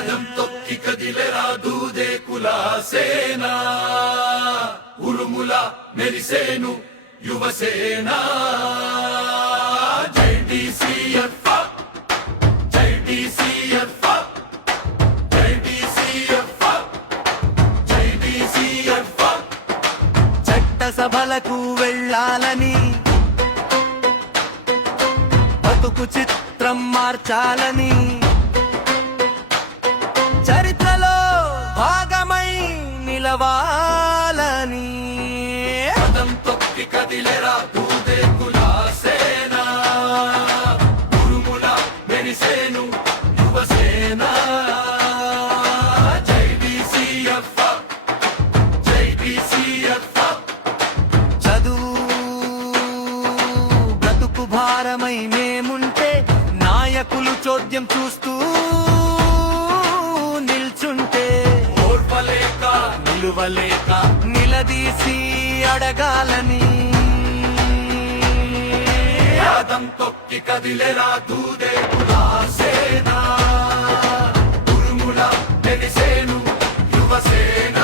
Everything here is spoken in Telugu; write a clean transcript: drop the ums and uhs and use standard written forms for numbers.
కదం తొక్కి కదిలెరా దూదే కులసేన ఉరుముల మెరిసేను యువసేన జై డిసిఎఫ్ జై డిసిఎఫ్ జై డిసిఎఫ్ జై డిసిఎఫ్ చట్టసభలకు వెళ్ళాలని బతుకు చిత్రం మార్చాలని చరిత్రలో భాగమై నిలవాలని కదం తొక్కి కదిలెరా దూదే కులసేన ఉరుముల మెరిసేను యువసేన జై డిసిఎఫ్ జై డిసిఎఫ్ చదువు బ్రతుకు భారమై మేముంటే నాయకులు చోద్యం చూస్తూ నిల్చుంటే ఓర్వలేక నిలువలేక నిలదీసి అడగాలని కదం తొక్కి కదిలెరా దూదే కులసేన ఉరుముల మెరిసేను యువసేన